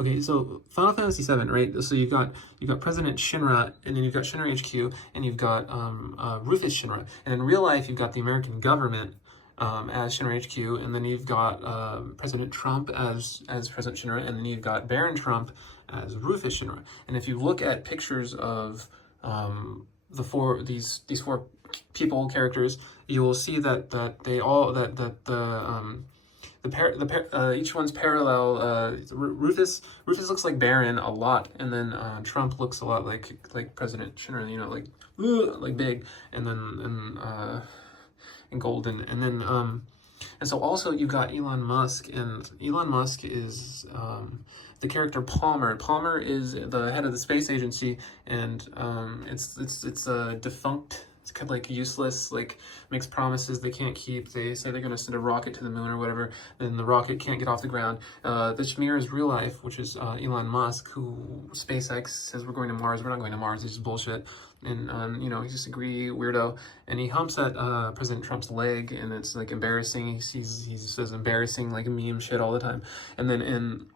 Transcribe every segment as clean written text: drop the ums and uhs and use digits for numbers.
Okay, so Final Fantasy VII, right? So you've got President Shinra, and then you've got Shinra HQ, and you've got Rufus Shinra, and in real life you've got the American government as Shinra HQ, and then you've got President Trump as President Shinra, and then you've got Baron Trump as Rufus Shinra. And if you look at pictures of these four characters, you will see that each one's parallel. Rufus looks like Baron a lot, and then Trump looks a lot like President Shinra, you know, like big, and then and golden, and then and so also you've got Elon Musk, and Elon Musk is the character Palmer. Palmer is the head of the space agency, and it's a defunct. It's kind of like useless, like makes promises they can't keep. They say they're going to send a rocket to the moon or whatever, then the rocket can't get off the ground. This mirrors real life, which is Elon Musk, who SpaceX says we're going to Mars. We're not going to Mars. It's just bullshit. And, you know, he's just a greedy weirdo. And he humps at President Trump's leg, and it's like embarrassing. He says embarrassing, like meme shit all the time. And then in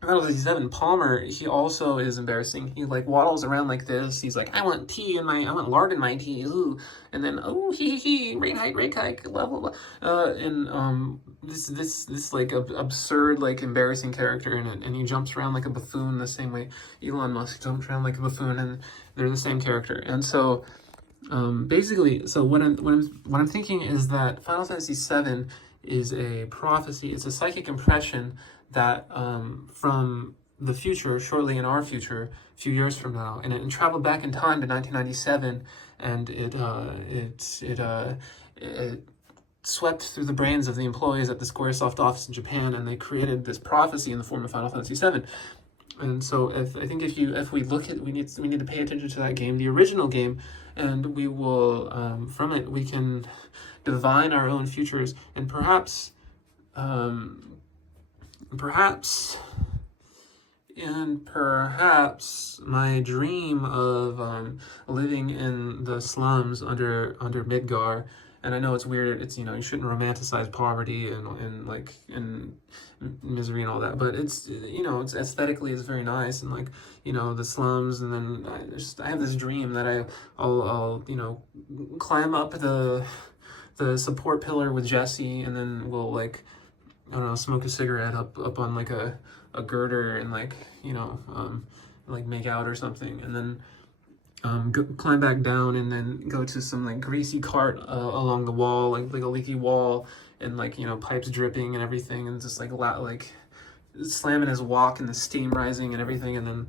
Final Fantasy VII, Palmer, he also is embarrassing. He like waddles around like this. He's like, I want lard in my tea, ooh. And then, oh, rate hike, blah, blah, blah. This like absurd, like embarrassing character in it. And he jumps around like a buffoon the same way Elon Musk jumps around like a buffoon, and they're the same character. And so, basically, so what I'm thinking is that Final Fantasy VII is a prophecy. It's a psychic impression that from the future, shortly in our future, a few years from now, and it traveled back in time to 1997, and it swept through the brains of the employees at the Squaresoft office in Japan, and they created this prophecy in the form of Final Fantasy VII. And so if we look at, we need to pay attention to that game, the original game, and we will from it we can divine our own futures, and perhaps my dream of living in the slums under Midgar. And I know it's weird, it's, you know, you shouldn't romanticize poverty and misery and all that, but it's, you know, it's aesthetically it's very nice, and like, you know, the slums. And then I have this dream that I'll you know, climb up the support pillar with Jesse, and then we'll, like, I don't know, smoke a cigarette up on like a girder, and like, you know, like make out or something, and then climb back down, and then go to some like greasy cart along the wall, like a leaky wall, and like, you know, pipes dripping and everything, and just like slamming his wok and the steam rising and everything, and then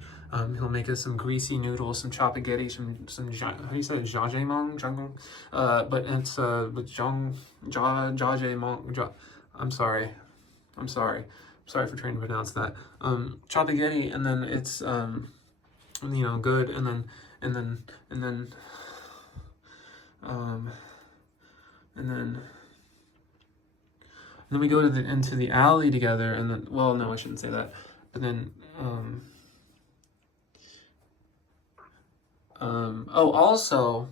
he'll make us some greasy noodles, some chopaghetti, some how do you say it, jajangmyeon, but it's but jajangmyeon. I'm sorry for trying to pronounce that. Chopaghetti, and then it's you know, good, and then we go into the alley together, and then, well, no, I shouldn't say that. But then also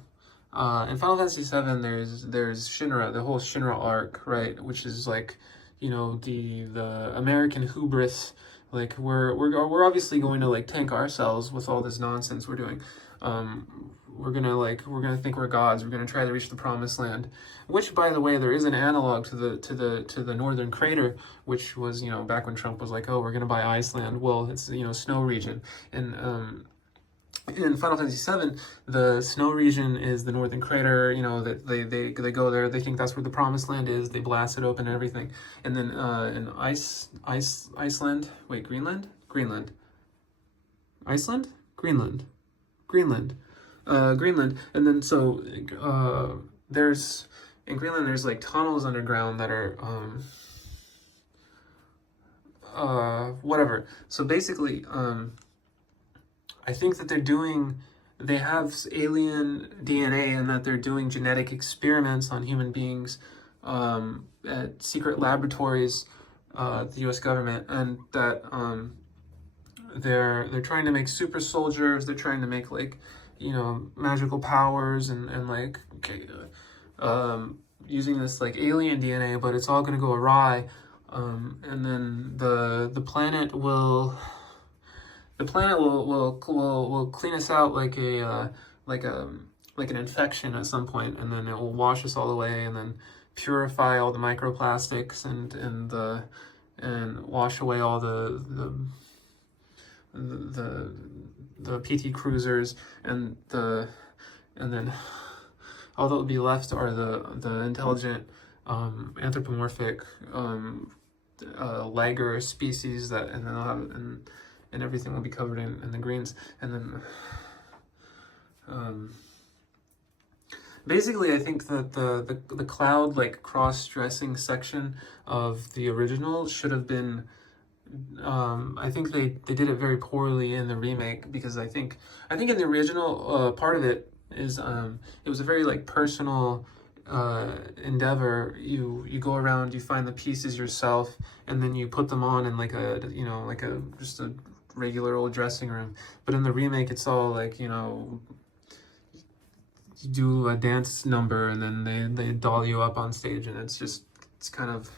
in Final Fantasy VII there's Shinra, the whole Shinra arc, right, which is like, you know, the American hubris. Like we're obviously going to like tank ourselves with all this nonsense we're doing. We're gonna think we're gods. We're gonna try to reach the promised land, which, by the way, there is an analog to the northern crater, which was, you know, back when Trump was like, oh, we're gonna buy Iceland. Well, it's, you know, snow region, and in Final Fantasy VII, the snow region is the northern crater. You know, that they go there. They think that's where the promised land is. They blast it open and everything. And then in Iceland. Wait, Greenland. Iceland. Greenland. And then so there's in Greenland there's like tunnels underground that are whatever. So basically I think that they have alien DNA, and that they're doing genetic experiments on human beings at secret laboratories, the U.S. government, and that they're trying to make super soldiers. They're trying to make, like, you know, magical powers, and like using this like alien DNA, but it's all going to go awry, and then the planet will the planet will clean us out like a like a like an infection at some point, and then it will wash us all away, and then purify all the microplastics and wash away all the PT cruisers, and then all that would be left are the intelligent anthropomorphic lago species that, and then they'll have and everything will be covered in the greens, and then basically, I think that the cloud like cross-dressing section of the original should have been. I think they did it very poorly in the remake, because I think in the original part of it is it was a very like personal endeavor. You go around, you find the pieces yourself, and then you put them on in like a like a just a regular old dressing room. But in the remake, it's all like, you do a dance number, and then they doll you up on stage, and it's kind of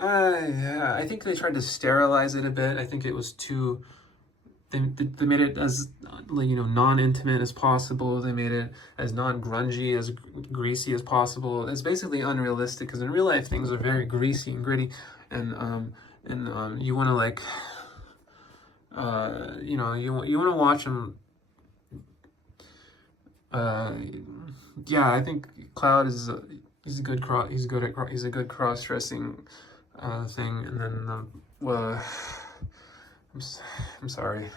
yeah, I think they tried to sterilize it a bit. I think it was too. They made it as non-intimate as possible. They made it as non-grungy, as greasy as possible. It's basically unrealistic, because in real life things are very greasy and gritty, and you want to like you want to watch them. Yeah, I think Cloud is he's a good cross-dressing thing, and then well, I'm sorry.